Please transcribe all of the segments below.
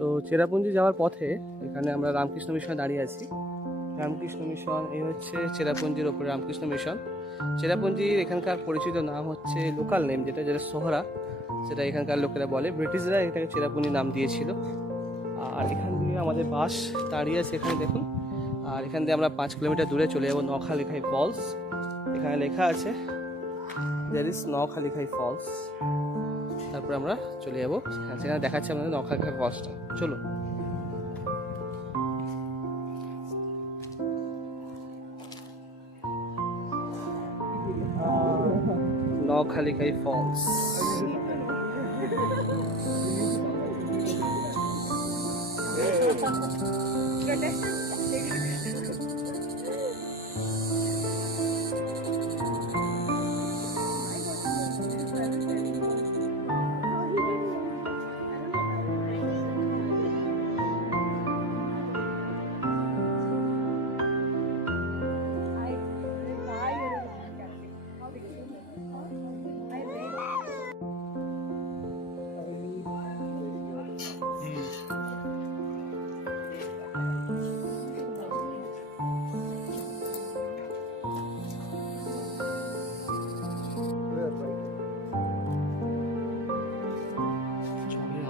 তো চেরাপুঞ্জি যাওয়ার পথে এখানে আমরা রামকৃষ্ণ মিশনে দাঁড়িয়ে আছি। রামকৃষ্ণ মিশন এই হচ্ছে চেরাপুঞ্জির ওপরে রামকৃষ্ণ মিশন। চেরাপুঞ্জির এখানকার পরিচিত নাম হচ্ছে লোকাল নেম, যেটা সোহরা, সেটা এখানকার লোকেরা বলে। ব্রিটিশরা এটাকে চেরাপুঞ্জি নাম দিয়েছিল। আর এখান দিয়ে আমাদের বাস দাঁড়িয়ে আছে, এখানে দেখুন। আর এখান দিয়ে আমরা 5 কিলোমিটার দূরে চলে যাবো নখালিখাই ফলস। এখানে লেখা আছে দেয়ার ইজ নখালিখাই ফলস। তারপরে আমরা চলে যাবো সেখানে দেখাচ্ছে আমাদের নখালিখাই ফলসটা। চলুন। নখালিখাই ফলস।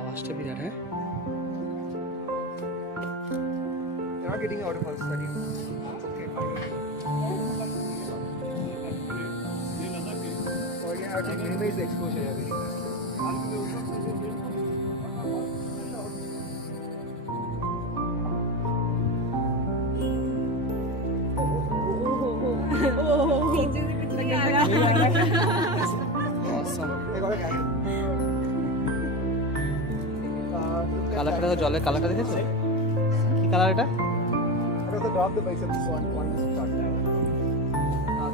আওয়াজটা বিরাট। হ্যাঁ, They are getting out of our study. Okay, fine. So again, I think minimize the exposure here. awesome. I got a camera. কালারটা দেখো, জলের কালারটা দেখেছো? কি কালার এটা? It was a drop the biceps one shot.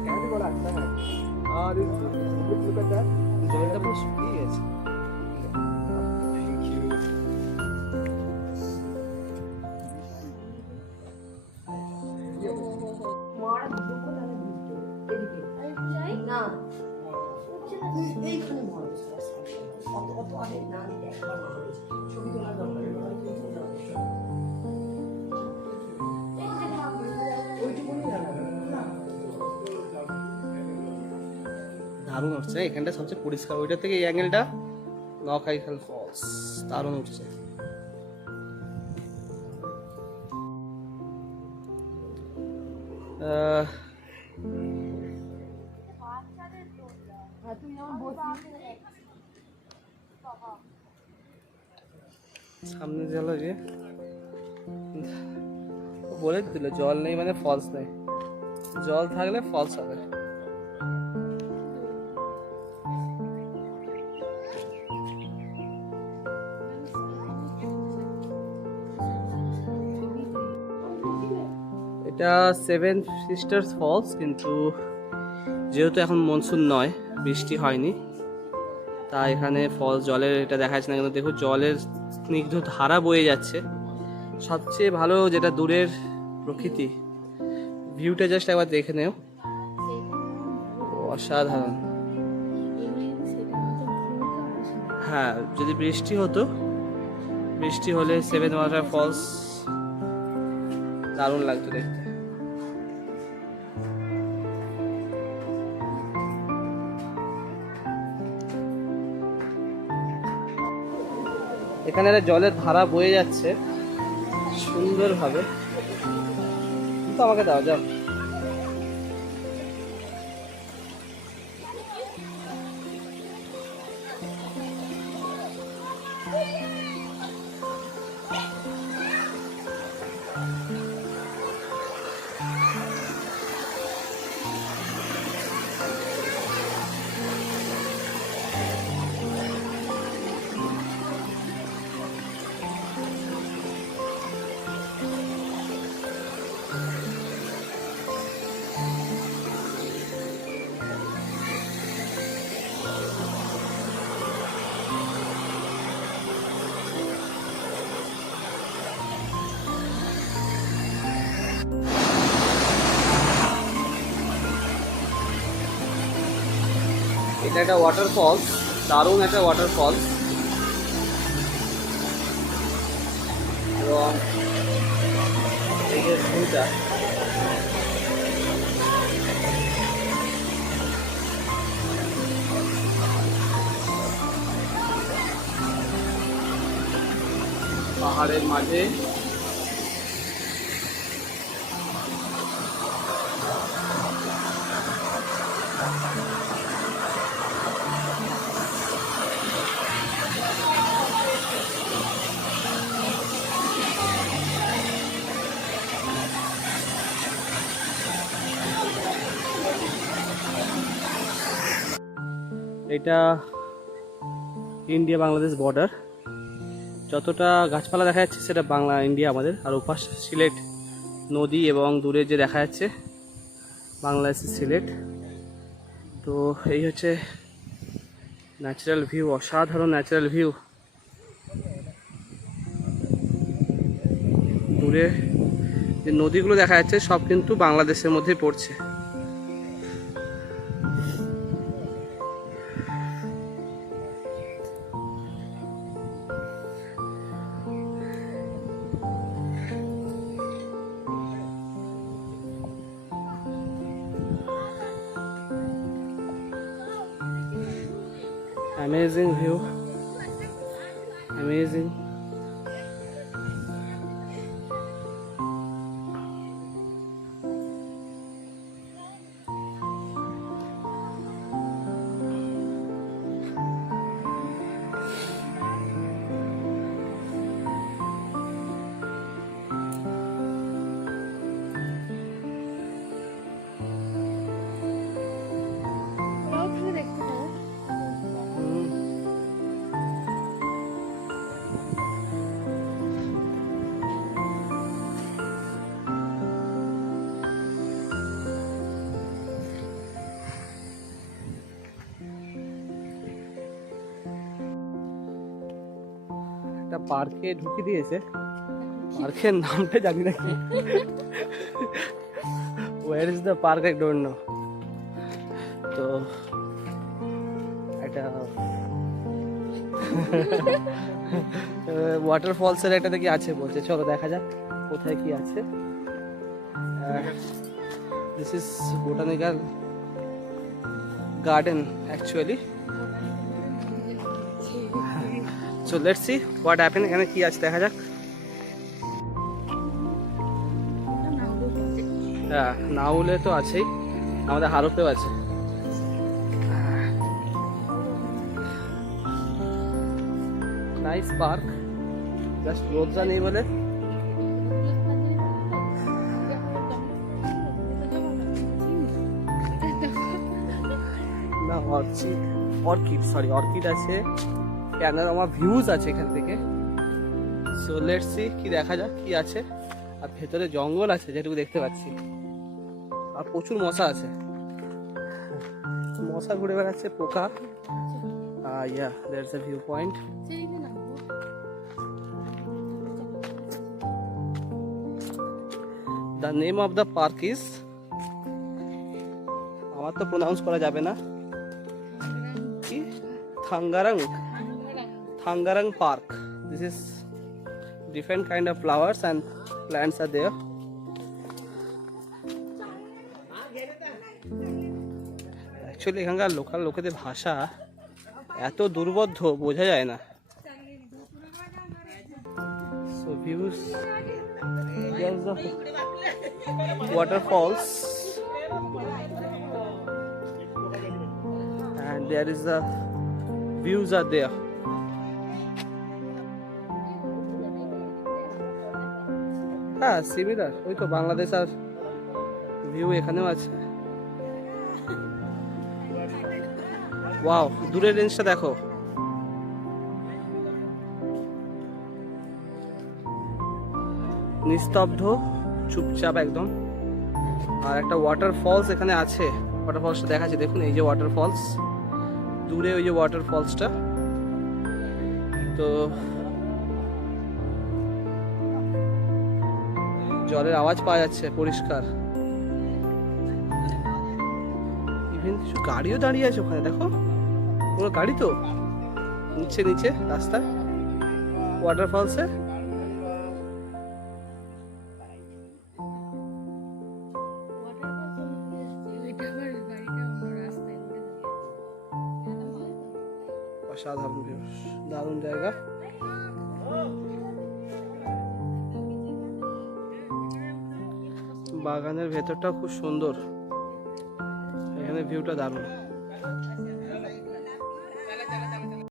Can you go back? This look at that. জলটা পুরো শুকিয়ে গেছে। Thank you. দারুণ উঠছে এখানটা, সবচেয়ে পরিষ্কার। ওইটা থেকে এই অ্যাঙ্গেলটা নখালিখাই ফলস দারুণ উঠছে। সামনে জল যে বলে দিল, জল নেই মানে ফলস নেই, জল থাকলে ফলস হবে। এটা 7 সিস্টার্স ফলস, কিন্তু যেহেতু এখন মনসুন নয়, বৃষ্টি হয়নি, তাই এখানে ফলস জলের এটা দেখা যাচ্ছে না। কিন্তু দেখো জলের স্নিগ্ধ ধারা বয়ে যাচ্ছে। সবচেয়ে ভালো যেটা দূরের প্রকৃতি ভিউটা, জাস্ট একবার দেখে নেও, অসাধারণ। হ্যাঁ, যদি বৃষ্টি হতো, বৃষ্টি হলে 7 ওয়াটার ফলস দারুণ লাগতো দেখতে। এখানে একটা জলের ধারা বয়ে যাচ্ছে সুন্দরভাবে। তো আমাকে দাও, যাও। এটা একটা ওয়াটারফলস, দারুণ একটা ওয়াটারফলস। এবং এই যে ভিউটা পাহাড়ের মাঝে এটা ইন্ডিয়া বাংলাদেশ বর্ডার। যতটা গাছপালা দেখা যাচ্ছে সেটা বাংলা ইন্ডিয়া আমাদের, আর ওপাশ সিলেট নদী এবং দূরে যে দেখা যাচ্ছে বাংলাদেশের সিলেট। তো এই হচ্ছে ন্যাচারাল ভিউ, অসাধারণ ন্যাচারাল ভিউ। দূরে যে নদীগুলো দেখা যাচ্ছে সব কিন্তু বাংলাদেশের মধ্যে পড়ছে। Amazing view, amazing. একটা পার্কে ঢুকে দিয়েছে, পার্কের নামটা জানি না কি। Where is the park I don't know. তো একটা ওয়াটারফলসের একটা কি আছে বলছে, চলো দেখা যাক কোথায় কি আছে। This is botanical garden actually. So let's see what happened. এখানে কি আছে দেখা যাক। হ্যাঁ, নাউলে তো আছেই, আমাদের হারপেও আছে। নাইস পার্ক, জাস্ট রোদটা নেই বলে। না অর্কিড আছে, প্যানোরামা ভিউজ আছে এখান থেকে। সো লেটস সি কি দেখা যাক কি আছে। আর ভেতরে জঙ্গল আছে যেটুকু দেখতে পাচ্ছি, আর প্রচুর মশা আছে, মশা ঘুরে বেড়াচ্ছে, পোকা। Yeah that's a view point. The name of the park is, আমার তো প্রোনাউন্স করা যাবে না, কি Thangarang Park. This is different kind of flowers and plants are there. Actually এখানকার লোকাল লোকেদের ভাষা এত দুর্বোধ্য বোঝা যায় না। So views, here's the waterfalls and there is the views are there. হ্যাঁ সিমিলার, ওই তো বাংলাদেশ আর ভিউ এখানেও আছে। ওয়াও, দূরের রেঞ্জটা দেখো, নিস্তব্ধ চুপচাপ একদম। আর একটা ওয়াটারফলস এখানে আছে, ওয়াটারফলসটা দেখাচ্ছে দেখুন, এই যে ওয়াটারফলস, দূরে ওই যে ওয়াটারফলসটা। তো জলের আওয়াজ পাওয়া যাচ্ছে পরিষ্কার। ইভেন কিছু গাড়িও দাঁড়িয়ে আছে ওখানে, দেখো পুরো গাড়ি তো নিচে নিচে রাস্তায় ওয়াটারফলসে। অসাধারণ ভিউ, দারুণ জায়গা। বাগানের ভেতরটাও খুব সুন্দর, এখানে ভিউটা দারুণ।